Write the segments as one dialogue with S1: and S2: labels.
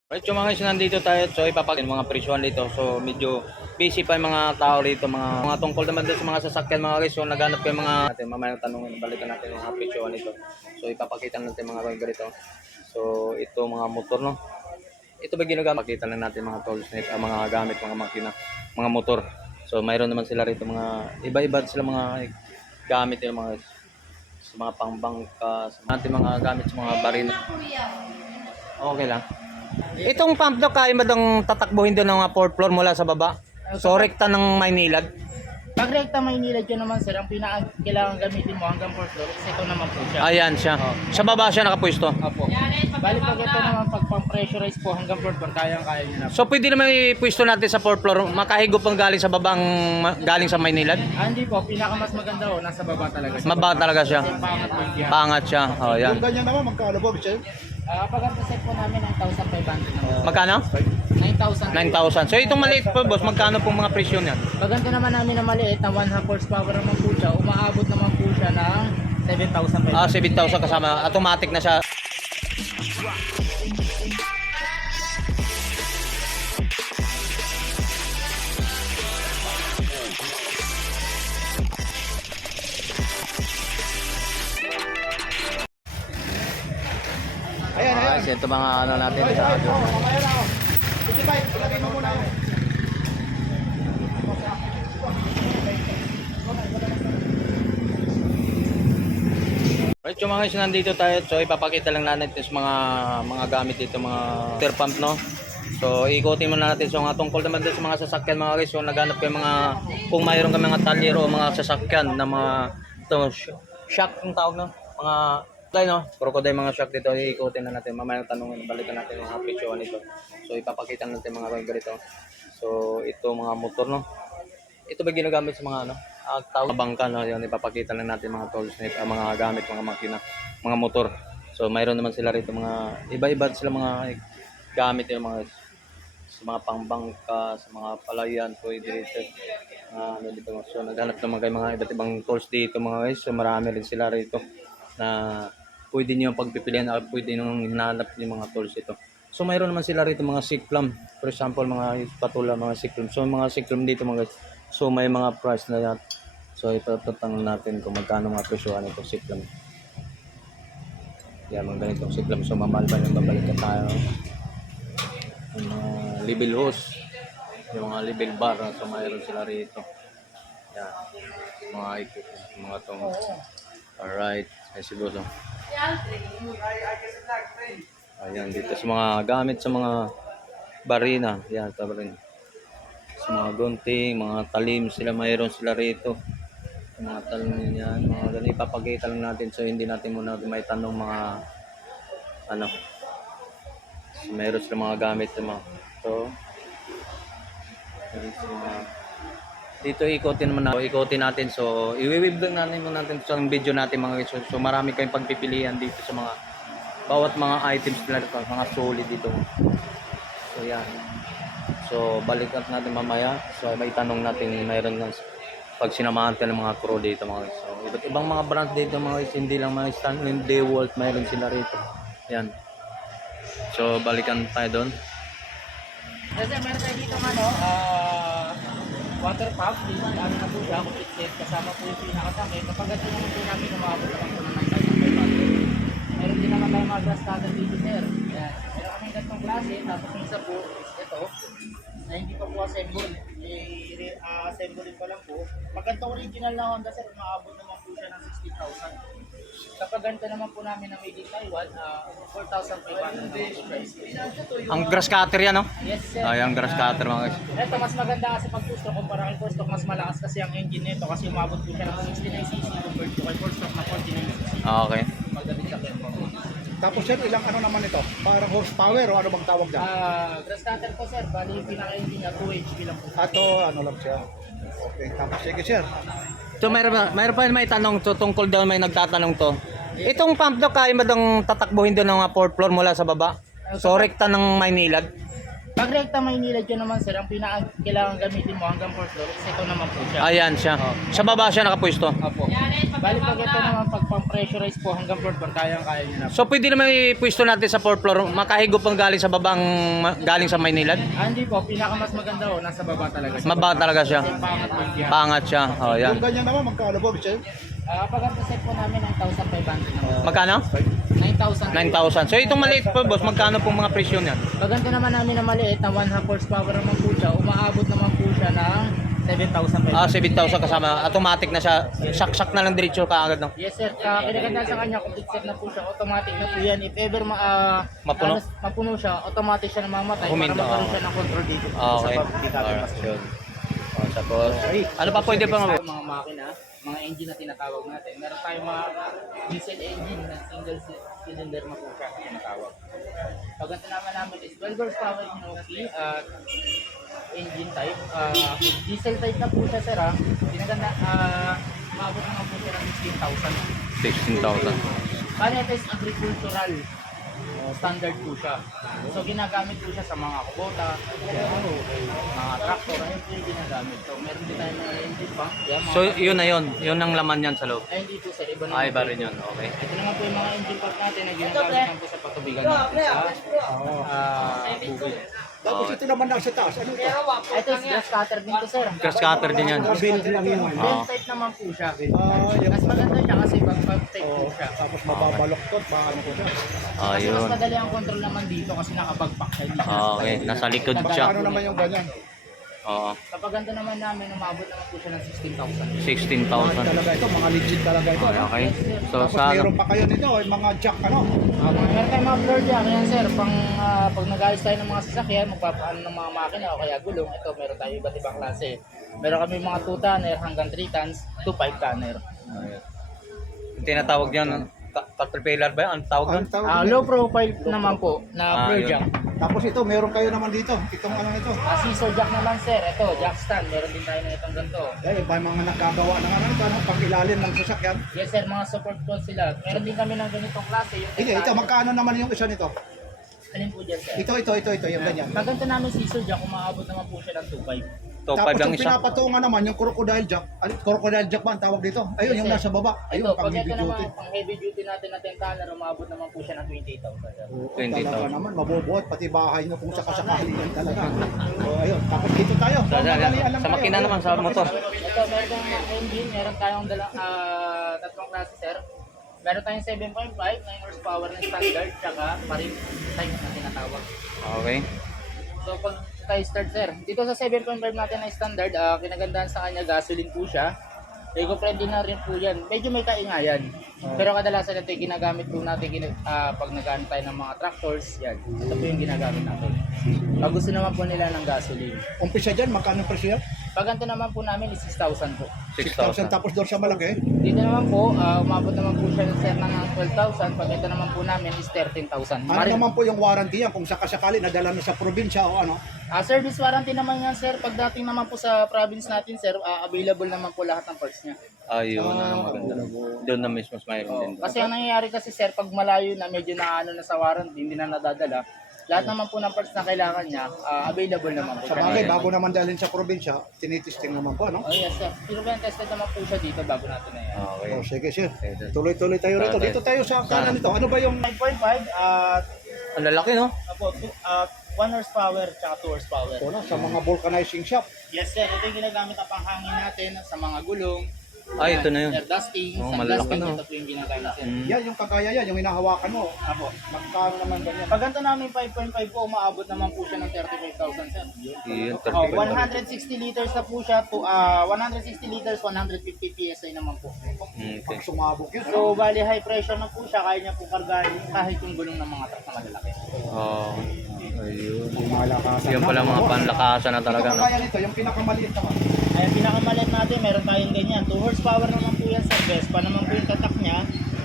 S1: Right, so mga guys, nandito tayo. So ipapakita mga presyon dito. So medyo busy pa yung mga tao dito, mga tungkol naman doon sa mga sasakyan mga guys. So naghanap ko yung mga natin, mamaya tanongin, balikan natin yung mga presyon dito. So ipapakita natin mga guys dito. So ito mga motor, no. Ito ba ginagamit? Pakita lang natin mga tools nito, mga gamit, mga makina, mga motor. So mayroon naman sila rito mga iba-iba sila mga gamit yung mga sa mga pangbangka, sa natin mga gamit sa mga baril. Okay lang. Itong pump daw kaya mo dong tatakbuhin doon ng mga fourth floor mula sa baba. So rekta ng Maynilad.
S2: Pag rekta Maynilad yun naman sir, ang kailangan gamitin mo hanggang 4th floor, kasi ito naman po siya.
S1: Ayan siya. Sa baba siya nakapwesto.
S2: Opo. Bali pag ito naman pag pang-pressurize po hanggang 4th floor, kaya nyo na po.
S1: So pwede naman ipwesto natin sa fourth floor. Makahigop ang galing sa babang galing sa Maynilad.
S2: Hindi po, pinakamas maganda o nasa baba talaga siya.
S1: Maba talaga siya.
S2: Kasi pangat po yung gihan.
S1: Pangat siya. Oh, yan.
S3: Yung ganyan naman, magkano ba, Michelle?
S2: Pag ang set po namin, 9,500 naman.
S1: Magkano?
S2: 9,000.
S1: 9,000. So itong maliit po boss, magkano pong mga presyon yan?
S2: Pag ganito naman namin na maliit, na 1/2 horsepower naman po siya, umaabot naman po siya ng 7,500.
S1: 7,000 kasama. Automatic na siya.
S3: Ayan, ayan.
S1: Ito mga ano natin sa audio.
S3: Mamaya na ako. Sige, bye. Ilagay mo muna yung...
S1: Right, so mga guys, nandito tayo. So ipapakita lang natin sa mga gamit dito, mga water pump, no. So ikutin muna natin. So nga tungkol naman din sa mga sasakyan mga guys. So naghanap ko yung mga, kung mayroon kang mga talyer o mga sasakyan na mga ito, shock ang tawag, no. Mga tayo, no, crocodile mga shock dito. Ikutin na natin. Mamaya tanongin, balikan natin yung mga presyo nito. So ipapakita natin mga ganito. So ito mga motor, no. Ito ba ginagamit sa mga ano? Tawag bangka, no? Yan, ipapakita lang natin mga tools nito, mga gamit, mga makina, mga motor. So mayroon naman sila rito mga iba-iba sila mga gamit yung mga sa mga pangbangka, sa mga palayan, pwede dito. Ano dito. So naghanap naman kayo mga iba't ibang tools dito mga guys. So marami rin sila rito na pwede niyo pagpipilian, pwede niyo hinanap yung mga tools ito. So mayroon naman sila rito mga cyclone. For example, mga patula, mga cyclone. So mga cyclone dito mga guys. So may mga price na yan. So ipapatang natin kung magkano mga presyohan itong cyclone. Yan, mga ganitong cyclone. So mamahal pa yung babalik tayo. Yung mga level hose, yung mga level bar. So mayroon sila rito. Yan. Mga ikot. Mga itong. Alright. Ay si Boso. Ayan, dito sa mga gamit sa mga barina. Yan, ito rin. Sa mga gunting, mga talim sila, mayroon sila rito. Mga talim yan, mga ganun. Ipapakita lang natin so hindi natin muna may tanong mga ano. So, mayroon sila mga gamit sa mga ito. Dito ikutin natin. So i-wave natin muna natin sa video natin mga guys. So marami kayong pagpipilian dito sa mga bawat mga items nila dito, mga solid dito. So yan. So balikan natin mamaya. So may tanong natin mayroon ng pag sinamahan ka ng mga crew dito mga guys. So iba't ibang mga brand dito mga guys, hindi lang mga Stanley, DeWalt, mayroon sila rito. Yan. So balikan tayo doon.
S2: Kasi meron tayo dito water pump, ano na po siya, complete set, kasama po yung pinakasakit. Kapag ito naman po namin, umabot naman po ng 9,500. Meron din naman tayo mga grass cutter dito sir. Yan. Meron kami ganitong klase, tapos yung isa po is ito, na hindi pa po assemble. I-assemble pa lang po. Pag ito original na Honda sir, umabot naman po siya ng 60,000. Kapag ganito naman po namin na made in Taiwan, 4,500 naman po price.
S1: Ang grass cutter yan, no?
S2: Yes sir.
S1: Ayan, grass cutter mga guys.
S2: Ito mas maganda kasi pag two stroke kumpara kay four stroke, mas malakas kasi ang engine nito kasi umabot po siya ng 69cc compared to kay four stroke na 49cc.
S1: Okay.
S2: Magdating sa tempo.
S3: Tapos sir, ilang ano naman ito? Parang horsepower o ano bang tawag dyan?
S2: Grass cutter po sir, bali yung pinaka-engine niya 2 HP lang po.
S3: Ato, ano lang siya. Okay, tapos sige sir.
S1: So mayroon pa may tanong to, tungkol daw may nagtatanong to. Itong pump daw kaya mo dong tatakbuhin doon ng mga fourth floor mula sa baba. So rekta ng Maynilad.
S2: Pag rekta Maynilad yun naman sir, ang kailangan gamitin mo hanggang 4th floor, is ito naman po siya.
S1: Ayan siya. Sa baba siya nakapwesto.
S2: Opo. Bali pag ito naman pag pang-pressurize po hanggang 4th floor, kaya nyo na po.
S1: So pwede naman ipwesto natin sa 4th floor. Makahigop ang galing sa babang galing sa Maynilad.
S2: Hindi po, pinakamas maganda o, nasa baba talaga siya.
S1: Maba talaga siya.
S2: Kasi pangat po yung gihan.
S1: Pangat siya. Oh, yan.
S3: Yung ganyan naman, magkano ba, Michelle?
S2: Pag ang set po namin, 9,500 naman.
S1: Magkano?
S2: 9,000.
S1: 9,000. So itong maliit po boss, magkano pong mga presyo niyan?
S2: Pag ganito naman namin na maliit na 1/2 horsepower naman po siya, umaabot naman po siya ng 7,500.
S1: 7,000 kasama. Automatic na siya. Sak-sak na lang diretso kaagad no.
S2: Yes sir, kinaganda sa kanya, complete set na po siya, automatic na po yan. If ever
S1: Mapuno?
S2: mapuno siya, automatic siya namamatay
S1: Huminto,
S2: para magkaroon siya ng control dito
S1: Okay.
S2: sa pagbibigat.
S1: Alright, yun. Oh, tapos, ano pa pwede pa mga
S2: Mga makina, mga engine na tinatawag natin. Meron tayong mga diesel engine na single cylinder na po siya tinatawag. Pag ganito naman namin is 12 horsepower Inoki at engine type. Diesel type na po siya sir ha. Ginaganda, maabot naman po siya ng 16,000.
S1: 16,000.
S2: Kaya ito is agricultural. Standard po siya. So ginagamit po siya sa mga kubota, mga tractor, ayun po yung ginagamit. So meron din tayo mga engine pump. Yeah, mga
S1: So yun na yun. Yun ang laman yan sa loob.
S2: ay hindi po sir, iba naman.
S1: Ay, iba
S2: po
S1: rin
S2: ito.
S1: yun. Okay.
S2: Ito naman po yung mga engine pump natin na ginagamit naman po sa patubigan natin sa bukid.
S3: Tapos ito naman nasa taas. Ano ito?
S2: Ito is grass cutter din to sir.
S1: Grass cutter din yan.
S3: Build lang yun.
S2: Bell type naman po siya.
S3: Yung
S2: Mas maganda siya kasi pag type po siya.
S3: tapos mababaloktot, paano ko siya?
S2: Kasi mas
S1: Ayun.
S2: madali ang control naman dito kasi nakabagpak siya. Hindi siya
S1: Okay, nasa likod siya.
S3: Ano naman yung ganyan?
S1: Oo.
S2: Kapag ganito naman namin, umabot naman po siya ng 16,000.
S1: 16,000.
S3: Talaga ito, mga legit talaga ito.
S1: Okay,
S3: no?
S1: okay. So
S3: Tapos
S1: sa
S3: mayroon pa kayo nito, mga jack ano?
S2: Meron tayong mga floor jack, yan sir, pag nag-ayos tayo ng mga sasakyan, magpapaano ng mga makina o kaya gulong, ito meron tayo iba't ibang klase. Meron kami mga 2 tonner hanggang 3 tons to 5 tonner.
S1: yung tinatawag yan, caterpillar ba yan? Ang tawag doon?
S3: Ang tawag
S2: Low profile naman po na floor
S1: yun.
S2: jack.
S3: Tapos ito, meron kayo naman dito. Itong ano ito.
S2: Scissor jack naman sir, ito jack stand, meron din tayo na itong ganito.
S3: Eh, ba mga nagkagawa ng ano ito, pang ilalim ng sasakyan.
S2: Yes sir, mga support poles sila. Meron din kami ng ganitong klase. Yung
S3: Hindi, ito, magkano naman yung isa nito?
S2: Alin po dyan sir?
S3: Ito, yung ganyan.
S2: Pag ganito namin scissor jack, umaabot naman po siya ng 2.5.
S1: Top 5
S3: Tapos
S1: lang
S3: yung
S1: isa.
S3: pinapatungan naman, yung crocodile jack. Crocodile jack ba ang tawag dito? Ayun,
S2: Yes,
S3: yung
S2: sir.
S3: nasa baba. Ayun,
S2: Ito,
S3: pang
S2: pag
S3: heavy
S2: ito
S3: duty.
S2: naman, pang heavy duty natin na 10 tonner, umabot naman po siya ng 28,000 sir.
S1: 20,000.
S3: Talaga naman, mabubuhat, pati bahay nyo kung sakasakali yan talaga. So, ayun, tapos dito tayo. Madalian lang
S1: Sa
S3: tayo.
S1: makina naman, sa motor.
S2: Ito, meron tayong engine, meron tayong tatlong klase sir. Meron tayong 7.5, 9 horsepower na standard, tsaka parin type na tinatawag.
S1: Okay.
S2: So pag tayo start sir, dito sa 7.5 natin na standard, kinagandahan sa kanya gasoline po siya. Eco-friendly na rin po yan. Medyo may kaingayan. Pero kadalasan ito yung ginagamit po natin pag nag-ano tayo ng mga tractors. Yan. Ito po yung ginagamit natin. Pag gusto naman po nila ng gasoline.
S3: Umpisa dyan, magkano presyo?
S2: Pag ganito naman po namin is 6,000 po.
S3: 6,000 tapos doon sa malaki.
S2: Dito naman po, umabot naman po siya ng sir ng 12,000. Pag ito naman po namin is 13,000.
S3: Ano naman po yung warranty yan kung sakasakali nadala na sa probinsya o ano?
S2: Service warranty naman yan sir. Pagdating naman po sa province natin sir, available naman po lahat ng parts niya.
S1: Ayun, ano maganda. Doon na mismo mayroon din.
S2: Kasi ang nangyayari kasi sir, pag malayo na medyo naano na sa warranty, hindi na nadadala, lahat naman po ng parts na kailangan niya, available naman po.
S3: Sa bagay, bago naman dalhin sa probinsya, tinitesting naman po, ano?
S2: Oh yes sir. Pero tested naman po siya dito bago natin na yan.
S1: Okay.
S3: Oh, sige sir. Tuloy-tuloy tayo rito. Dito tayo sa kanan nito. Ano ba yung
S2: 9.5 at
S1: Ang lalaki, no?
S2: 1 horsepower tsaka 2 horsepower.
S3: ano, sa mga vulcanizing shop?
S2: Yes sir, ito yung ginagamit na panghangin natin sa mga gulong.
S1: Ay, ito na yun.
S2: Air dusting,
S1: Oh,
S2: sun
S1: malalaki
S2: dusting,
S1: na.
S2: ito po yung ginagamit sir.
S3: Yan, yung kagaya yan, yung hinahawakan mo.
S2: Apo.
S3: Magkano naman ganyan?
S2: Pag ganito namin 5.5 po, umaabot naman po siya ng 35,000 sir.
S1: Yun,
S2: Oh, 160 liters na po siya to 160 liters, 150 PSI naman po.
S1: Okay.
S3: Pag sumabog yun.
S2: So, bali high pressure na po siya, kaya niya po kargahin kahit yung gulong ng mga truck na malalaki.
S1: Oh, ayun.
S3: Yung malakasan
S1: Yan pala mga panlakasan na talaga, no?
S3: Kaya nito, yung pinakamaliit naman.
S2: Ay, pinakamalit natin, meron tayong ganyan. 2 horsepower naman po yan sir, Vespa naman po yung tatak niya.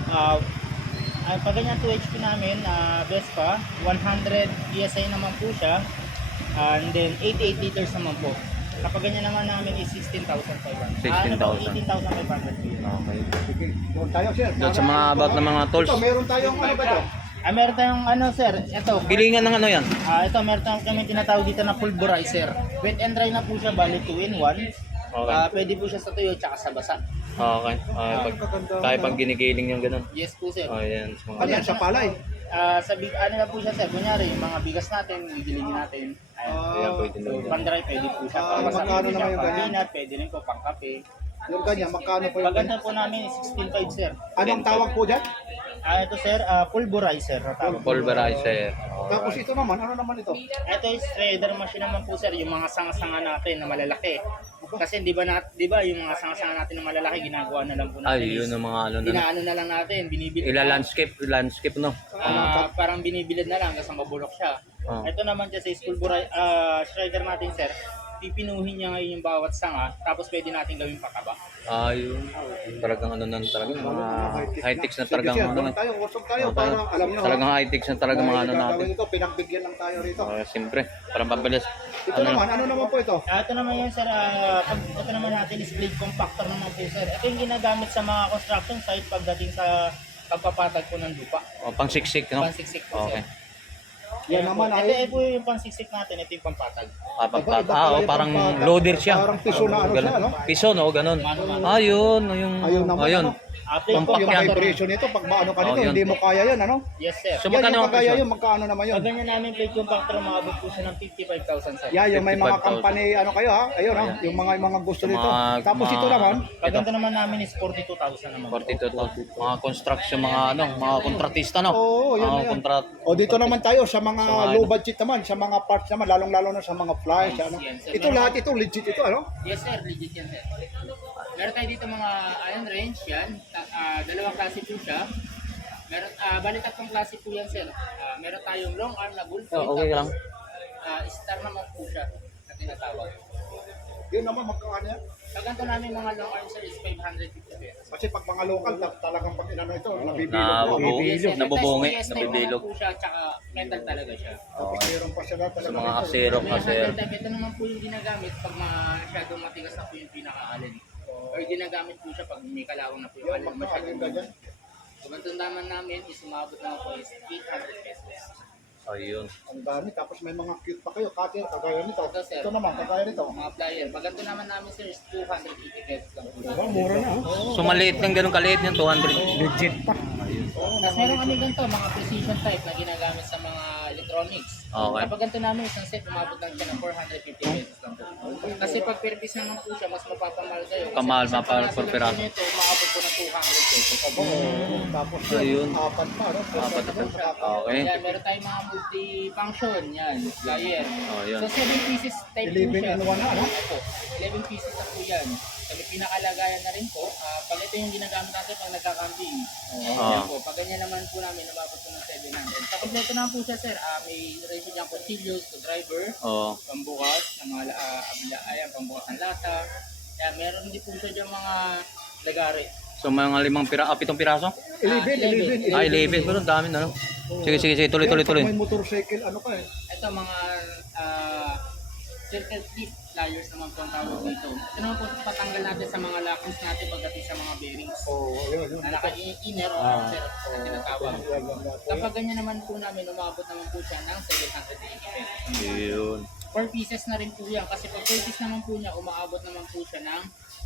S2: Ay, pag ganyan 2 HP namin, Vespa, 100 PSI naman po siya. And then 88 liters naman po. Kapag ganyan naman namin is 16,500.
S1: 16,000.
S2: 18,500.
S1: Okay.
S3: Sige, doon tayo sir.
S1: Doon sa mga about ng mga tools.
S3: Ito, meron tayong ano ba ito?
S2: Meron tayong ano sir, ito.
S1: Gilingan ng ano yan?
S2: Ito meron tayong kami tinatawag dito na pulverizer. Wet and dry na po siya, bali 2 in 1.
S1: Okay.
S2: Pwede po siya sa tuyo tsaka sa basa.
S1: Okay. Kaya pag ginigiling yung ganun.
S2: Yes po sir.
S1: Oh, yan.
S3: Ano yan, sa palay?
S2: Ano na po siya sir, kunyari yung mga bigas natin, gigilingin natin.
S1: Ayan, pwede na yun.
S2: Pan-dry pwede po siya. Pang-basa
S3: magkano
S2: pwede
S3: naman
S2: siya,
S3: yung ganyan?
S2: pang-peanut, pwede rin po pang-kape.
S3: Yung ganyan, magkano po yung
S2: Paganda
S3: ganyan?
S2: po namin 16.5 sir.
S3: Anong tawag po dyan?
S2: Ito sir, pulverizer na tawag.
S1: Pulverizer.
S3: Tapos ito naman, ano naman ito?
S2: Ito is shredder machine naman po sir, yung mga sanga-sanga natin na malalaki. Kasi di ba yung mga sanga-sanga natin na malalaki ginagawa na lang po natin.
S1: Ay, yun ang mga ano na.
S2: Inaano na lang natin, binibili.
S1: Landscape no.
S2: Parang binibilad na lang kasi mabulok siya.
S1: Oh.
S2: Ito naman dyan sa shredder natin sir, pipinuhin niya ngayon yung bawat sanga, tapos pwede natin gawing pakaba.
S1: Ayun. Talagang ano na talaga. Mga high-techs na talagang
S3: Sige,
S1: ano.
S3: tayo, workshop tayo,
S1: Okay.
S3: para alam nyo.
S1: Talagang high-techs na talaga mga ano natin.
S3: Ito, pinagbigyan lang tayo rito.
S1: Siyempre, parang pabilis.
S3: Ito naman, ano naman po ito?
S2: Ito naman yan sir, ito naman natin is blade compactor naman po sir. Ito yung ginagamit sa mga construction site pagdating sa pagpapatag po ng lupa.
S1: Pang siksik, no?
S2: Pansiksik po
S1: Okay.
S2: sir.
S3: Yan naman
S2: Ito
S3: ay,
S2: po yung pansiksik natin, ito yung pampatag.
S1: Parang loader siya.
S3: Parang piso na ano siya, ano?
S1: Piso, no? Ganun. Ayun.
S3: Ayun naman,
S1: Ayun.
S3: ano?
S2: Ito yung
S3: Yung
S1: Yan.
S3: vibration nito, pag maano ka
S1: Oh,
S3: nito,
S1: yun.
S3: hindi mo kaya yan, ano?
S2: Yes sir.
S1: So,
S3: Yan
S1: magkano
S3: yung
S1: ang
S3: kagaya
S1: presyo?
S3: yun, magkano naman yun?
S2: Pag ganyan namin plate compactor, maabot po siya ng 55,000 sir.
S3: Yeah, yung may mga
S1: 55,000.
S3: company, ano kayo ha? Ayun ha, yung mga gusto nito. Tapos ito naman,
S2: Paganda naman namin is 42,000 naman.
S1: 42,000. Mga construction, mga kontratista, no?
S3: Oo, yan na yan. O dito naman tayo sa mga
S1: Sa mga
S3: low
S1: ano.
S3: budget naman, sa mga parts naman, lalong-lalo na sa mga flies,
S2: Yes,
S3: ano.
S2: yes, sir.
S3: Ito lahat ito, legit ito, ano?
S2: Yes sir, legit yan sir. Meron tayo dito mga iron range yan. Dalawang klase po siya. Meron, bali tatlong klase po yan sir. Meron tayong long arm na bullpoint.
S1: Okay lang.
S2: Star naman po siya na tinatawag.
S3: Yun naman, magkano yan?
S2: Pagkanto namin mga long arm sir is 550 pesos.
S3: Kasi pag mga local, talagang pag inano ito, nabibilog.
S1: Nabubuo.
S2: Yes, sir.
S1: Nabubungi,
S2: Yes, type
S1: nabibilog.
S2: naman po siya, tsaka metal talaga siya.
S3: Tapos mayroon pa sila talaga.
S1: Sa mga
S3: rito.
S1: asero,
S2: May
S1: kasi
S2: handle type, ito naman po yung ginagamit pag masyadong matigas na po yung pinaka-alin. Or ginagamit po siya pag may kalawang na po yung
S3: Yun,
S2: alin.
S3: magkano
S2: Masyadong
S3: yung ganyan?
S2: Kung ang tundaman namin is umabot naman po is 800 pesos.
S1: ayun.
S3: Ang dami, tapos may mga cute pa kayo, cutter, kagaya nito.
S2: Ito, sir.
S3: Ito naman, kagaya nito.
S2: Mga flyer. Pag ang naman namin sir is 280 pesos lang po.
S3: Oh, mura na. Oh.
S1: So maliit lang, ganun kaliit yung 200.
S3: Legit pa.
S2: Tapos meron kami ganito, mga precision type na ginagamit sa mga electronics.
S1: Okay.
S2: Kapag ganito namin, isang set, umabot lang siya ng 450 pesos lang po. Kasi pag per piece naman po siya, mas mapapamahal kayo. Kasi
S1: Kamahal,
S2: isang
S1: mapapal
S2: piraso
S1: per
S2: lang
S1: piraso.
S2: po nito, umabot po ng 200 pesos.
S3: Tapos
S1: Ayun.
S3: apat pa, no?
S1: Apat pa. Okay.
S2: Yan, meron tayong mga multi-function. Yan, flyer.
S1: Oh, yun.
S2: So 7 pieces type po
S3: 11
S2: siya.
S3: in 1 na, no?
S2: Opo, 11 pieces na po yan. So may pinakalagayan na rin po. Pag ito yung ginagamit natin pag nagka-camping. Yan po. Pag ganyan naman po namin, umabot po ng 700. Sa kompleto naman po siya sir, may ratio niyang kutsilyo, driver,
S1: Oo.
S2: pambukas, ng mga ayan, pambukas ng lata. Yan, meron din po siya dyan mga lagari.
S1: So mga 7 piraso?
S3: 11.
S1: Ay, 11. Pero ang dami na, no? Sige. Tuloy.
S3: May motorcycle, ano pa eh.
S2: Ito mga circle clip pliers naman po ang tawag dito. Ito naman po patanggal natin sa mga lockings natin pagdating sa mga bearings.
S3: Oo, yun.
S2: Na naka-inner o outer na tinatawag. Kapag ganyan naman po namin, umabot naman po siya ng 780 pesos.
S1: Yun.
S2: 4 pieces na rin po yan. Kasi pag 4 pieces naman po niya, umaabot naman po siya ng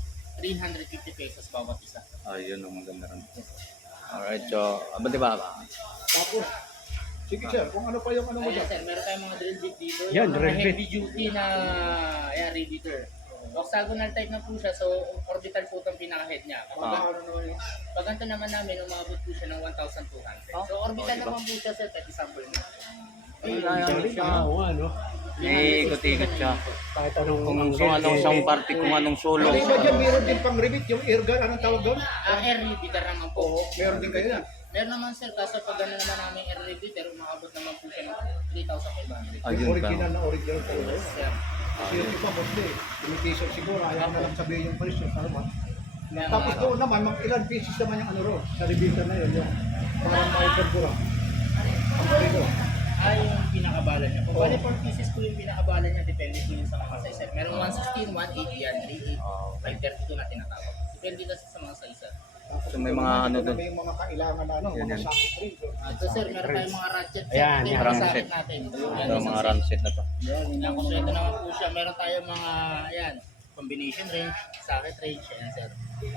S2: 350 pesos bawat isa.
S1: Ayun, ang maganda rin. Alright, so, di ba?
S3: Tapos, sige sir, kung ano pa yung ano mo
S2: Ayan
S3: dyan.
S2: sir, meron tayong mga drill bit dito.
S3: Yan,
S2: Yung mga
S3: drill bit.
S2: heavy duty na repeater. Octagonal type na po siya, so orbital po itong pinaka-head niya.
S3: Ano naman yun?
S2: Pag ganito naman namin, umabot po siya ng 1,200. So orbital naman po siya sir, kahit example niya.
S1: May ikot-ikot siya.
S3: Kahit anong...
S1: Kung anong sound party, kung anong solo.
S3: Ano iba dyan, meron din pang repeat, yung air gun, anong tawag doon?
S2: Air repeater naman po.
S3: Meron din kayo yan.
S2: Meron naman sir, kaso pag gano'n naman namin air repeater, umabot naman po siya ng 3,500.
S1: Ayun
S3: Yung
S1: ka.
S3: original na original talaga.
S2: Sir,
S3: Kasi yung iba, bossy, imitation siguro, ayaw na lang sabihin yung presyo, sa naman.
S2: may
S3: Tapos
S2: mga-
S3: doon naman, ilan pieces naman yung ano ro, sa repeater na yun, yung parang may pagkura. Ang prego.
S2: yung pinakabala niya. Kung bali 4 pieces po yung pinakabala niya, depende po yun sa mga size sir. Merong 116, 180 yan, 38, 532 na tinatawag. Depende kasi sa mga size sir.
S1: So may mga ano doon.
S3: May mga kailangan na ano,
S1: Yan,
S3: mga
S1: yan.
S3: socket ring.
S2: Ito sir, meron tayong mga ratchet set.
S4: Ayan,
S2: Ito yung
S4: yan.
S2: mga
S1: Run
S2: socket
S1: set.
S2: natin.
S1: Ito mga run set na to.
S2: Yan, kompleto naman po siya. Meron tayong mga, ayan, combination range, socket range, ayan sir.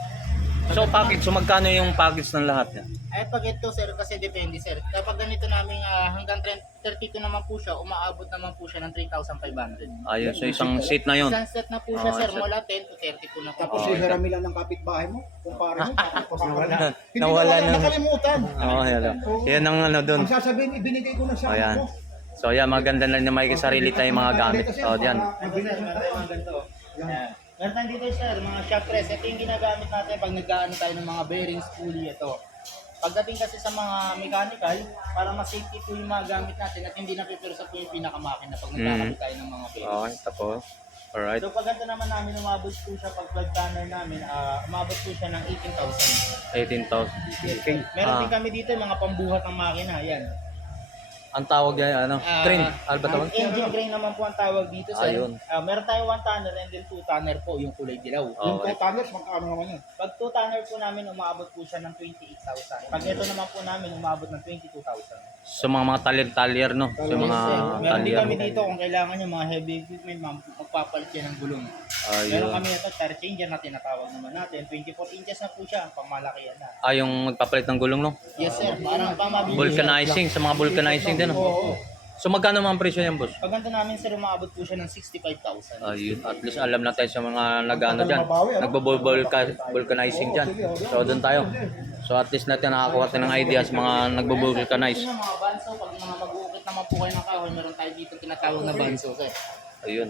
S1: So package, so magkano yung package ng lahat niya?
S2: Ay pag ito sir, kasi depende sir. Kapag ganito namin hanggang 32 naman po siya, umaabot naman po siya ng 3,500.
S1: Ayun, so isang seat na yun.
S2: Isang set na po siya
S1: Oh,
S2: sir,
S1: set.
S2: mula 10 to 30 po na po.
S3: Tapos
S1: Oh,
S3: hihiram lang ng kapitbahay mo, kumpare mo, tapos nawala. Hindi
S1: Nawala na.
S3: nakalimutan.
S1: Oo, hello. Yan ang ano doon.
S3: Ang sasabihin, ibinigay ko na sa
S1: Ayan.
S3: ano ko.
S1: So yan, maganda na may sarili tayong mga gamit. So yan.
S2: Meron tayong mga ganito. Ayan. Meron tayong dito sir, mga shock press. Ito yung ginagamit natin pag nag-aano tayo ng mga bearings, pulley, ito. Pagdating kasi sa mga mechanical, para mas safety po yung mga gamit natin at hindi napipirsa po yung pinakamakina pag nagkakabit tayo ng mga bearings.
S1: Okay, tapos. Alright.
S2: So pag ganito naman namin, umabot po siya pag plug tanner namin, umabot po siya ng 18,000.
S1: 18,000.
S2: Meron
S1: Ah.
S2: din kami dito yung mga pambuhat ng makina, yan.
S1: Ang tawag yan, ano? Train. Ano ba tawag?
S2: Engine grain naman po ang tawag dito sir.
S1: Ayun.
S2: Meron tayo 1 tonner and then 2 tonner po, yung kulay dilaw.
S3: Yung
S1: Okay.
S3: 2 tonners, magkano naman yun?
S2: Pag 2 tonner po namin, umabot po siya ng 28,000. Pag ito naman po namin, umabot ng 22,000.
S1: So mga talyer-talyer, no? So mga
S2: Yes, sir. Meron din
S1: talyer.
S2: kami dito kung kailangan nyo mga heavy equipment, magpapalit yan ng gulong. Meron
S1: Ayun.
S2: kami ito, tire changer na tinatawag naman natin. 24 inches na po siya, pangmalakihan na.
S1: Ah, yung magpapalit ng gulong, no?
S2: Yes sir, parang pamabilis.
S1: Vulcanizing, sa mga vulcanizing din, no?
S2: Oo.
S1: So magkano mga presyo yan, boss?
S2: Pag ganito namin sir, umabot po siya ng 65,000.
S1: Ayun, at least alam na tayo sa mga nag-ano dyan, nagbo-vulcanizing dyan. So doon tayo. So at least natin nakakuha tayo ng idea sa mga nagbo-vulcanize.
S2: Yung mga banso, pag mga mag-uukit naman po kayo ng kahoy, meron tayo dito tinatawag na banso sir.
S1: Ayun.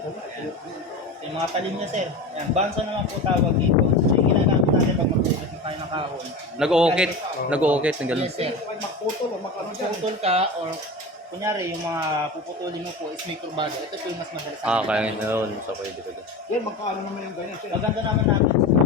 S2: Yung mga talim niya sir, yan, banso naman po tawag dito. So yung ginagamit natin pag mag-uukit na tayo ng kahoy.
S1: Nag-uukit, ng ganun.
S2: Yes sir,
S3: Ay, magputol o magkano dyan.
S2: putol ka or kunyari yung mga puputulin mo po is may kurbado. Ito po yung mas madalas.
S1: Ah, kaya yun. So pwede.
S3: Yan, magkano naman yung ganyan sila.
S2: Maganda naman namin sa mga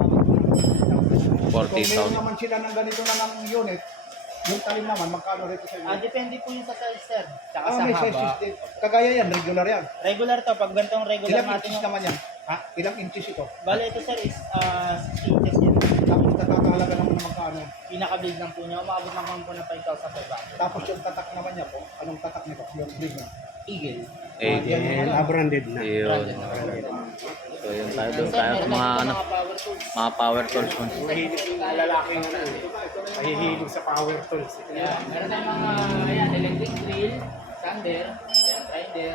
S3: So, meron
S1: 40,000.
S3: naman sila ng ganito na ng unit. Yung talim naman, magkano rito sa inyo?
S2: depende po yung sa size sir. Tsaka sa
S3: may
S2: haba.
S3: sizes din. Kagaya yan, regular yan.
S2: Regular to, pag gantong regular
S3: Ilang
S2: natin
S3: inches
S2: yung...
S3: naman yan?
S2: Ha?
S3: Ilang inches ito?
S2: Bale ito sir is 60 inches yun.
S3: Tapos nakakahalaga naman ng magkano.
S2: Pinaka-big lang po niya, umabot naman po ng 5,500.
S3: Tapos yung tatak naman niya po, anong tatak nito? Yung big na.
S2: Eagle.
S1: Again.
S4: branded na.
S1: Yun. So yun tayo doon
S2: Sir,
S1: tayo sa
S2: meron
S1: mga
S2: tayo
S1: ano,
S2: mga power tools.
S1: mga power tools.
S4: Lalaki yung mahihilig sa power tools.
S2: Yeah, meron tayong mga ayan, electric drill, sander, ayan, grinder.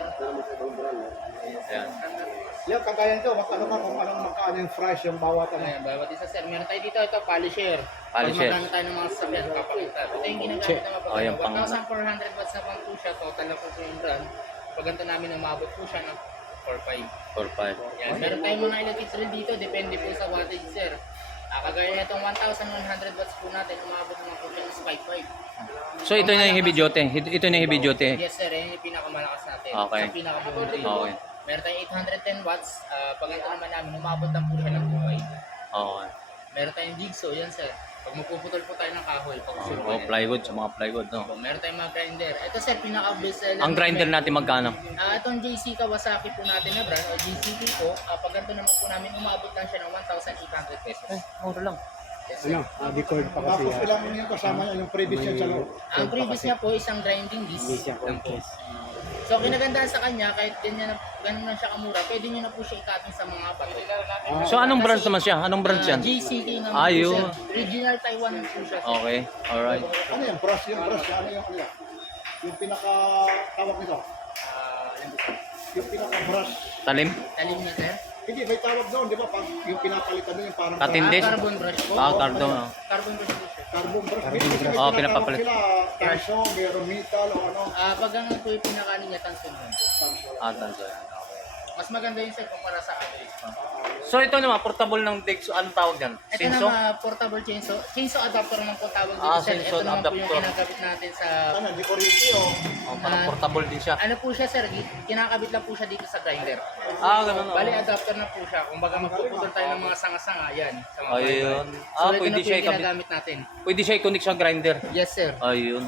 S1: Ayan.
S3: Yan, kagaya nito, magkano ka kung anong magkano yung price yung bawat ano.
S2: Ayan, bawat isa sir. Meron tayo dito, ito, polisher.
S1: Polisher.
S2: Pag magkano tayo ng mga sasakyan, papakita. Ito yung ginagamit naman po.
S1: Oh, yung pang-
S2: 1,400 watts na pang po siya, total na po po yung run. Pag ganito namin, umabot po siya ng 4,500.
S1: 4-5.
S2: Yan, meron tayong mga electric drill dito, depende po sa wattage sir. Kagaya nitong 1,100 watts po natin, umabot naman po siya ng 5,500.
S1: So ito na yung heavy duty. Ito na yung heavy duty.
S2: Yes sir, yan yung pinakamalakas natin.
S1: Okay.
S2: Sa pinakabuong drill.
S1: Okay.
S2: Meron tayong 810 watts, pag ganito naman namin, umabot lang po siya ng 2,500.
S1: Okay.
S2: Meron tayong jigsaw, yan sir. Pag magpuputol po tayo ng kahoy, pag sure
S1: Oh, plywood, sa mga plywood, no?
S2: Meron tayong mga grinder. Ito sir, pinaka-best seller.
S1: Ang grinder natin magkano?
S2: Itong JC Kawasaki po natin na brand, o JCP po, pag ganito naman po namin, umabot lang siya ng 1,800 pesos.
S1: Mura lang.
S2: Yes, sir.
S4: Decord pa kasi
S3: Tapos ilang yung kasama niya, yung previous yan sa loob.
S2: Ang previous niya po, isang grinding disc.
S4: Hindi siya
S2: lang po.
S4: contest.
S2: So, kinagandaan sa kanya, kahit ganyan lang siya kamura, pwede nyo na po siya ikatin sa mga bato.
S1: So anong brand naman siya? Anong brand yan?
S2: JCK naman
S1: Ah,
S2: po,
S1: yun.
S2: sir. Original Taiwan po siya. sir.
S1: Okay. Alright.
S3: Ano yan? Brush yung brush. Ano yung ano yan? Yung pinaka-tawag nito.
S2: Yan po, sir.
S3: Yung pinaka-brush.
S1: Talim?
S2: Talim niya, sir.
S3: Hindi, may tawag doon, di ba? Pag yung pinapalitan doon, yung parang
S1: Katindis?
S2: Carbon brush po.
S1: Ah, cardon. Oh.
S2: Carbon brush po, sir.
S3: carbon brush.
S4: Carbon
S3: Kasi
S4: brush.
S3: may
S1: Oh,
S3: tinatawag
S1: pinapapalit.
S3: sila, tanso, meron metal, o ano.
S2: Pag ang po yung pinakanin niya, tanso nun.
S1: Ah, tanso yan.
S2: Mas maganda yun, sir, kumpara sa atin.
S1: So ito naman, portable ng Dexo. Anong tawag yan?
S2: Ito
S1: Sinso?
S2: naman, portable chainsaw. Chainsaw adapter naman po tawag dito,
S1: Ah,
S2: sir.
S1: chainsaw
S2: Ito naman po yung
S1: adapter.
S2: kinakabit natin sa...
S3: Ano, di ko rito, oh.
S1: Oh, parang portable din siya.
S2: Ano po siya, sir? Kinakabit lang po siya dito sa grinder.
S1: Ah, ganun. Oh.
S2: Bali, adapter na po siya. Kung baga magpuputol tayo ng mga sanga-sanga, yan. Sa mga
S1: Ayun.
S2: grinder.
S1: Ah,
S2: ito
S1: pwede
S2: na po
S1: siya
S2: yung
S1: ikabit.
S2: ginagamit natin.
S1: Pwede siya i-connect sa grinder.
S2: Yes, sir.
S1: Ayun.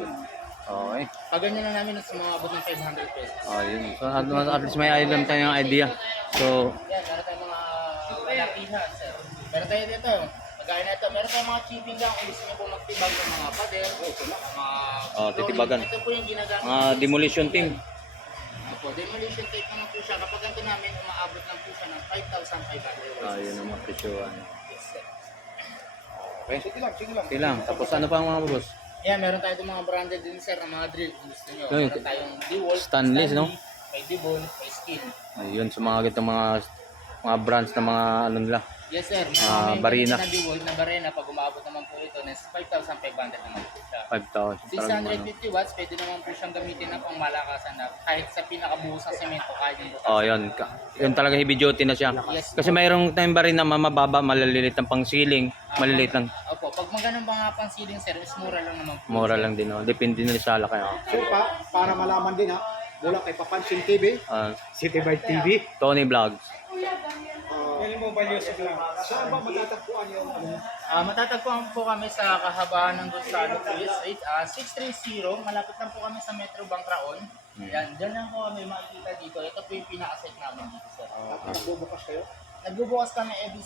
S1: Okay.
S2: Pag ganyan na namin, mas mga abot ng 500 pesos.
S1: Ayun. So at least may alam tayong idea. So,
S2: Yan, meron tayong mga malakihan, sir. Meron tayo dito. Gaya na ito, meron tayong mga chipping gang kung gusto niyo po magtibag ng mga pader, mga
S1: titibagan.
S2: Ito po yung ginagamit.
S1: Mga demolition team.
S2: Opo, demolition tape naman po siya. Kapag ganito namin, umaabot lang po siya ng 5,500.
S1: Yun ang mga presyohan.
S2: Yes, sir.
S1: Okay.
S3: Sige lang, sige lang.
S1: Okay lang. Tapos ano pa mga boss?
S2: Yan, meron tayo itong mga branded din sir ng mga drill kung gusto nyo.
S1: Yun,
S2: Meron tayong DeWalt,
S1: Stanley, no?
S2: May Devon, may Skin.
S1: Ayun, sa mga ganitong mga brands na mga ano nila.
S2: Yes sir, may
S1: Barina.
S2: na DeWalt na Barina pag umabot naman po ito ng 5,500 naman po siya.
S1: 5,000. Parang ano.
S2: 650 watts, pwede naman po siyang gamitin na pang malakasan na kahit sa pinakabuhos ng semento, kahit yung bukas.
S1: Oh, yun. Yun talaga heavy duty na siya.
S2: Yes.
S1: Kasi mayroong time ba rin na mababa, maliliit ang pang ceiling, maliliit lang.
S2: Opo, pag mga mga pang ceiling sir, is mura lang naman po.
S1: Mura lang din. Oh. Depende na sa laki. Oh.
S3: Sir pa, para malaman din ha, mula kay Papansin TV,
S4: City by TV.
S1: Tony Vlogs.
S4: Galing mo values lang.
S3: saan ba matatagpuan yung ano?
S2: Matatagpuan po kami sa kahabaan ng Gonzalo Police 630, malapit lang po kami sa Metro Bangkraon. Yan, dyan lang po kami makikita dito. Ito po yung pinaka-site namin dito sir.
S3: Nagbubukas kayo?
S2: Nagbubukas kami every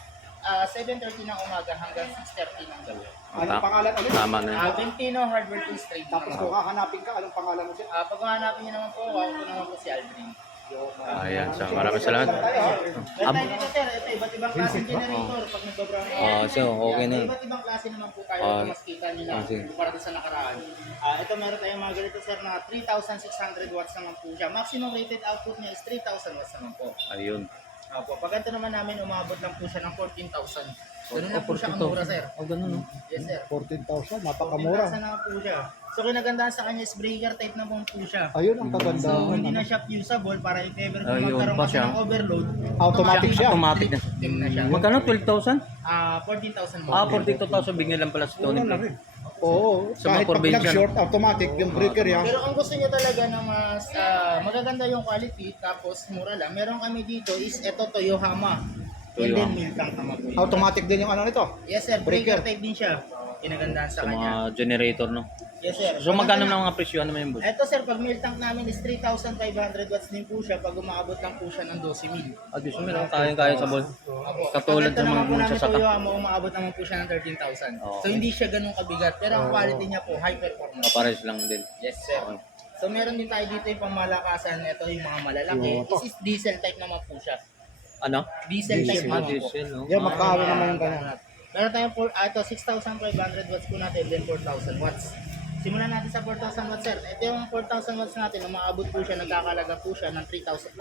S2: 7:30 ng umaga hanggang 6:30 ng gabi.
S3: Anong pangalan ulit?
S1: Tama na yun.
S2: Ventino Hardware Tools Trade.
S3: Tapos kung hahanapin ka, anong pangalan mo sir?
S2: Pag hanapin niyo naman po, ako naman po si Aldrin.
S1: Ayan, so maraming salamat.
S2: Meron tayo dito sir, ito iba't ibang klaseng generator pag nagbabrown
S1: Oh, so okay na.
S2: Iba't ibang klase naman po tayo kung mas kita nyo lang
S1: sige.
S2: para sa nakaraan. Ito meron tayong mga ganito sir na 3,600 watts naman po siya. Maximum rated output niya is 3,000 watts naman po.
S1: Ayun.
S2: Opo, pag ito naman namin umabot lang po siya ng 14,000. Ganun lang po siya kamura sir.
S1: Oh, ganun, no?
S2: Yes sir.
S3: 14,000, napakamura.
S2: 14,000 naman po siya. So kinagandaan sa kanya is breaker type na po siya.
S3: Ayun ang
S2: So
S3: kagandahan.
S2: hindi na siya fusible para if ever kung
S1: Ayun
S2: magkaroon
S1: pa
S2: kasi
S1: siya.
S2: ng overload,
S3: Automatic siya.
S1: Automatic na.
S2: Team na siya.
S1: Magkano? 12,000?
S2: 14,000 mo.
S1: 42,000 bigyan lang pala sa Tony
S3: Mura na
S1: Vlogs.
S3: rin. Oo,
S1: Sa mga
S3: kahit pag
S1: probinsya.
S3: nag-short, automatic yung breaker yan.
S2: Pero kung gusto niyo talaga na mas magaganda yung quality tapos mura lang, meron kami dito is ito Toyohama. And then milk tank naman po.
S3: Automatic din yung ano nito.
S2: Yes sir, breaker
S3: Breaker.
S2: type din siya. Kinagandaan sa
S1: Sa mga
S2: kanya.
S1: generator, no?
S2: Yes sir.
S1: So magkano na mga presyo naman yung boss?
S2: Ito sir, pag milk tank namin is 3,500 watts din po siya pag umaabot lang po siya ng 12,000.
S1: Diyos mo, kaya sa boss.
S2: Opo.
S1: Katulad
S2: Pag ito
S1: ng
S2: naman po
S1: mga
S2: namin
S1: sasaka.
S2: Toyohama, umaabot naman po siya ng 13,000. So
S1: Okay.
S2: hindi siya ganun kabigat, pero ang quality niya po high performance.
S1: Pares lang din.
S2: Yes sir. So meron din tayo dito yung pangmalakasan, ito yung mga malalaki. This is diesel type naman po siya.
S1: Ano?
S2: Diesel type naman po.
S1: Diesel, no?
S3: Yan, magkano naman yung ganyan.
S2: Meron tayong ito 6,500 watts po natin, then 4,000 watts. Simulan natin sa 4,000 watts sir. Ito yung 4,000 watts natin, umaabot po siya, nagkakalaga po siya ng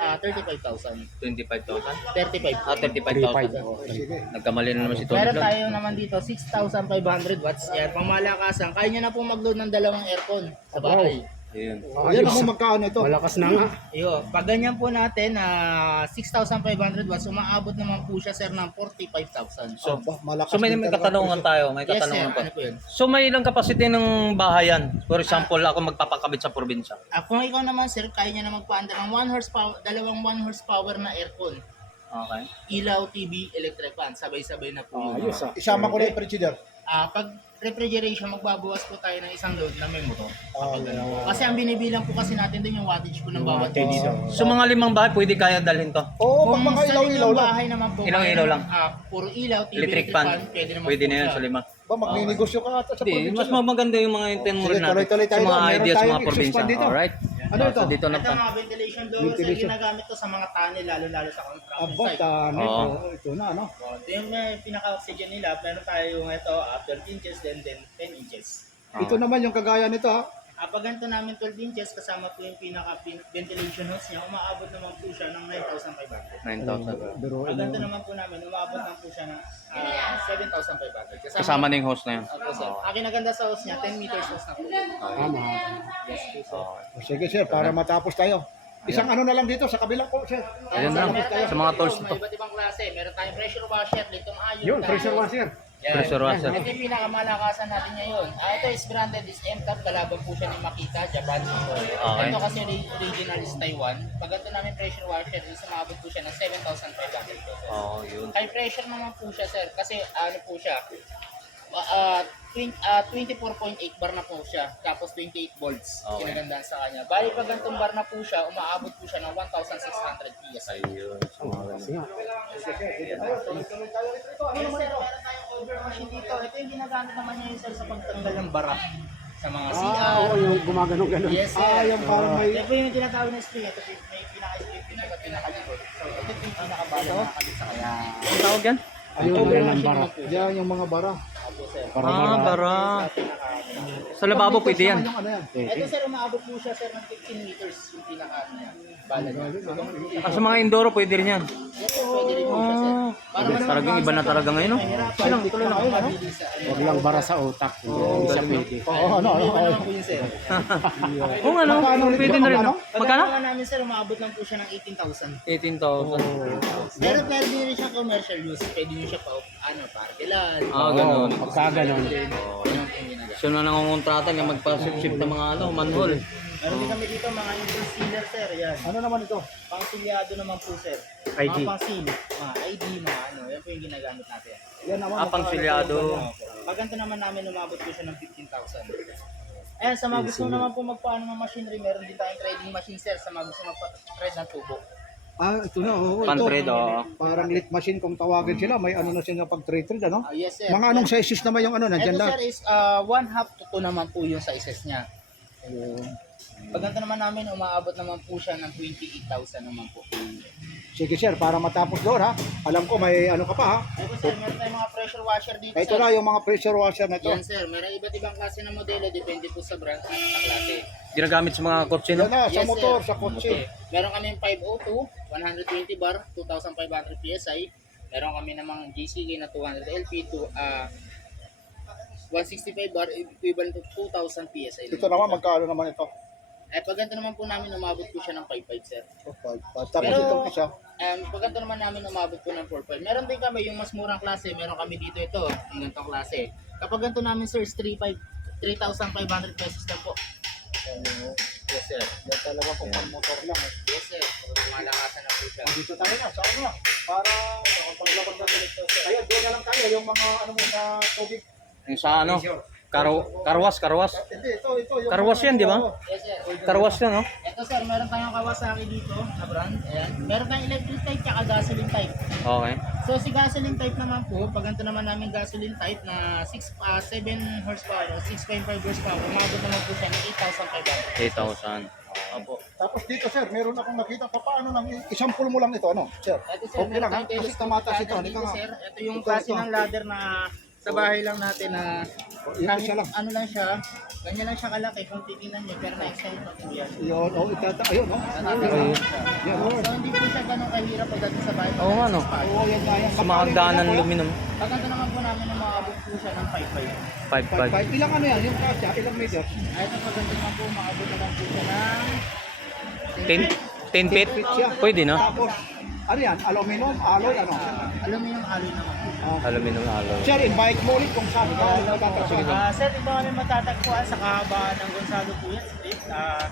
S2: 35,000.
S1: 25,000?
S2: 35.
S1: 35,000.
S3: Sige.
S1: Nagkamali na naman si Tony
S2: Meron
S1: Vlogs.
S2: tayo naman dito 6,500 watts. Yan, pangmalakasan. Kaya nyo na po mag-load ng dalawang aircon sa bahay.
S1: Ayun.
S3: Ayan ako magkano ito.
S4: Malakas na nga.
S2: Iyo, pag ganyan po natin na 6,500 watts, umaabot naman po siya sir ng 45,000.
S1: So,
S3: Malakas
S1: so may
S3: din talaga
S1: katanungan
S3: presyo.
S1: tayo. May
S2: Yes sir,
S1: katanungan pa.
S2: ano po yun?
S1: So may ilang capacity ng bahayan? For example, ako magpapakabit sa probinsya.
S2: Kung ikaw naman sir, kaya nyo na magpaanda ng 1 horsepower, dalawang 1 horsepower na aircon.
S1: Okay.
S2: Ilaw, TV, electric fan, sabay-sabay na po yun.
S4: Ayos ah.
S3: Isama ko na yung frigidaire.
S2: Pag refrigeration, magbabawas po tayo ng isang load na may motor.
S3: Oo.
S2: Kasi ang binibilang po kasi natin din yung wattage po ng bawat
S4: wattage.
S2: unit.
S1: So mga 5 bahay, pwede kaya dalhin to?
S3: Oo, pag
S2: Kung
S3: mga
S2: sa
S3: ilaw-ilaw
S2: inyong
S3: lang.
S2: bahay naman po,
S1: Ilaw-ilaw lang.
S2: puro ilaw, TV,
S1: Electric fan,
S2: pwede naman
S1: pwede
S2: po
S1: na yun
S2: siya.
S1: sa 5.
S3: Ba, magninegosyo ka ata sa
S1: Hindi,
S3: probinsya.
S1: mas maganda yung mga intent
S3: Sige,
S1: natin
S3: tuloy-tuloy tayo
S1: sa mga
S3: doon. Meron
S1: ideas sa
S3: tayong
S1: mga probinsya.
S3: exhaust fan dito.
S1: Alright?
S3: Ano ito?
S1: So dito na
S2: Ito mga ventilation blower, sir,
S3: Ventilation.
S2: ginagamit to sa mga tunnel, lalo-lalo sa construction
S3: Aba,
S2: site.
S3: tani.
S1: Oo.
S3: Ito na, ano?
S2: Ito yung pinaka-oxygen nila, meron tayo ito, 12 inches, then 10 inches.
S3: Ito naman yung kagaya nito, ha?
S2: Pag ganito namin 12 inches, kasama po yung pinaka-ventilation hose niya, umaabot naman po siya ng 9,500.
S1: 9,000.
S3: Pero,
S2: Pag ganito naman po namin, umaabot lang po siya ng 7,500.
S1: Kasama na yung host na yun.
S2: Opo, sir. Ang kinaganda sa hose niya, 10 meters hose na po.
S3: tama.
S2: Yes, po, sir.
S3: O, sige, sir, para matapos tayo. Isang ano na lang dito sa kabilang po, sir.
S1: Ayun lang, sa mga tools
S2: May
S1: to.
S2: iba't ibang klase. Meron tayong pressure washer, litong iron.
S4: Yun, pressure washer.
S2: Yan.
S1: Pressure washer.
S2: Ito yung pinakamalakasan natin ngayon. Ito is branded is M-Top. Kalaban po siya ni Makita, Japan.
S1: Okay.
S2: Ito kasi original is Taiwan. Pag ito namin pressure washer, is umabot po siya ng 7,500 pesos.
S1: Oo, yun.
S2: High pressure naman po siya, sir. Kasi ano po siya, 24.8 bar na po siya. Tapos 28 volts.
S1: Okay.
S2: Kinagandaan sa kanya. Bali pag ganitong bar na po siya, umaabot po siya ng 1,600 PSI.
S1: Ayun. Sa mga ganun.
S4: Kasi nga.
S3: Sige, sir, dito tayo. Tuloy-tuloy tayo rito. Ano
S2: Yes,
S3: naman
S2: sir,
S3: ito?
S2: meron tayong over machine dito. Ito yung ginagamit naman niya yung sir sa pagtanggal ng bara sa mga CR.
S3: Oo, yung gumagano-ganon.
S2: Yes, sir.
S3: Yung parang may...
S2: Ito po yung tinatawag na spring. Ito may pinaka-spring, pinaka-likod. So, ito yung pinaka-bala na nakabit sa kanya.
S1: Ang tawag yan?
S3: Ayun,
S2: Over
S3: yan,
S2: machine
S3: bara.
S2: naman po.
S3: Yan, yung mga bara.
S2: Opo, sir.
S1: Bara. Sa lababo pwede yan.
S3: Yung ano yan?
S2: Ito sir, umaabot po siya sir ng 15 meters yung pinaka-ano niya. Bala niya. So,
S1: Ah, sa mga Enduro pwede rin yan.
S2: yes, sir, pwede rin po siya sir. Para mas
S1: Talagang iba na talaga ngayon, no?
S2: Silang tuloy na kayo, ano?
S4: Huwag lang bara sa utak. Hindi siya pwede.
S3: Oo, ano.
S2: Iba naman po yun sir.
S1: Kung ano,
S3: Magkano ulit
S1: pwede
S3: yun?
S1: na rin, no?
S3: Magkano?
S1: Magkano?
S2: Pagkakawa namin sir, umaabot lang po siya ng 18,000.
S1: 18,000.
S2: Pero pwede rin siya commercial use. Pwede nyo siya pa, parkelan.
S1: Ah, ganun.
S4: Pagka ganon.
S2: Yan ang ginagawa.
S1: So na nangungontrata niya magpa-ship ng mga ano, manhole.
S2: Meron din kami dito mga inter-sealer sir. Yan.
S3: Ano naman ito?
S2: Pang-silyado naman po sir.
S4: ID.
S2: Mga pang-seal. Mga ID, mga ano. Yan po yung ginagamit natin.
S3: Yan naman.
S1: Ah, pang-silyado.
S2: Pag ganito naman namin, umabot po siya ng 15,000. Ayan, sa mga gusto naman po magpaano ng machinery, meron din tayong trading machine sir sa mga gusto magpa-thread ng tubo.
S3: Ah, ito na. Oo, ito.
S1: Pan-trade, oh.
S3: Parang lit machine kung tawagin sila. May ano na sila pag-trade, ano?
S2: Yes sir.
S3: Mga anong sizes naman yung ano, nandyan
S2: Ito
S3: lang.
S2: sir is 1/2 to 2 naman po yung sizes niya. Pag ganito naman namin, umaabot naman po siya ng 28,000 naman po.
S3: Sige sir, para matapos doon ha. Alam ko may ano ka pa ha.
S2: Ito sir, meron tayong mga pressure washer dito
S3: Ito
S2: sir.
S3: na yung mga pressure washer na ito.
S2: Yan sir, meron iba't ibang klase ng modelo, depende po sa brand at sa klase.
S1: Ginagamit sa mga kotse, no?
S3: Yan na, sa
S2: Yes,
S3: motor,
S2: sir.
S3: sa kotse.
S2: Okay. Meron kami 502, 120 bar, 2,500 PSI. Meron kami namang GCK na 200 LP to 165 bar, equivalent to 2,000 PSI.
S3: Ito naman, magkano naman ito?
S2: Pag ganito naman po namin, umabot po siya ng 5.5 sir.
S3: Tapos
S2: Pero-
S3: itong isa.
S2: Pag ganito naman namin, umabot po ng 4.5. Meron din kami yung mas murang klase, meron kami dito ito, yung ganitong klase. Kapag ganito namin sir, is 3,500 pesos lang po. Yes sir.
S3: Yan talaga kung motor lang.
S2: Yes sir. Malakasan na po siya.
S3: Dito tayo na, sa ano? Para paglabas na dito. Ayun, doon na lang tayo. Yung mga ano mo sa tubig.
S1: Yung sa ano, karwas.
S3: Hindi, ito. Yung
S1: Karwas yan, di ba?
S2: Yes sir.
S1: Karwas yan, no?
S2: Ito sir, meron tayong Kawasaki dito na brand. Ayan. Meron tayong electric type tsaka gasoline type.
S1: Okay.
S2: So si gasoline type naman po, pag ganito naman namin gasoline type na 7 horsepower o 6.5 horsepower, umabot naman po siya ng 8,500.
S1: 8,000. Opo.
S3: Tapos dito sir, meron akong nakita pa paano lang, isampul mo lang ito, ano? Sir,
S2: Ito sir,
S3: okay lang ha?
S2: meron tayong
S3: Kasi
S2: telescope
S3: tumatas ito.
S2: ladder
S3: Hindi ka
S2: dito
S3: nga.
S2: sir. Ito yung
S3: Ito,
S2: klase
S3: ito.
S2: ng ladder na sa bahay lang natin na
S3: Yung isa lang.
S2: ano lang siya, ganyan lang siya kalaki kung titingnan niyo, pero na-extend pa po yan.
S3: Yun, ayun, no? Yan, oh.
S2: So hindi po siya ganun kahirap pagdating sa bahay.
S1: Oo nga, no?
S3: Oo, yan nga yan.
S1: Sa mga hagdanan ng luminum.
S2: Pag ganito naman po namin, umaabot po siya ng 5.5.
S1: 5,500.
S3: Ilang ano yan? Yung kasya, ilang meter?
S2: Ay, ito pag ganito naman po, umaabot naman po siya ng
S1: 10 feet? Pwede, no?
S3: Tapos, ano yan? Aluminum, alloy, ano?
S2: aluminum alloy naman po.
S1: Aluminum alloy.
S3: Sir, invite mo ulit kung saan ka matatagpuan.
S2: Sir, ito kami matatagpuan sa kahabaan ng Gonzalo Puyat Street.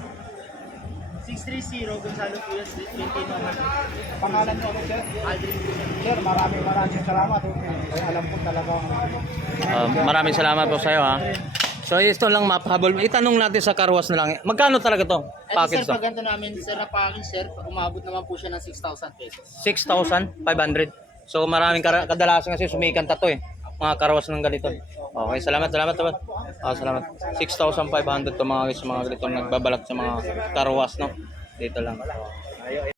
S2: 630 Gonzalo Puyat Street, 2100.
S3: Pangalan ko, sir?
S2: Aldrin po sir.
S3: Sir, maraming salamat. Ay, alam ko talagang...
S1: Maraming salamat po sa iyo, ha. So, ito lang mapahabol. Itanong natin sa karwas na lang. Magkano talaga to?
S2: Ito sir,
S1: Package to?
S2: pag ganito namin, sir, na package sir, umabot naman po siya ng 6,000 pesos.
S1: 6,500. So, maraming kadalasan kasi sumikanta to eh. Mga karwas ng ganito. Okay, salamat. Salamat. 6,500 to mga guys, mga ganito nagbabalak sa mga karwas, no? Dito lang.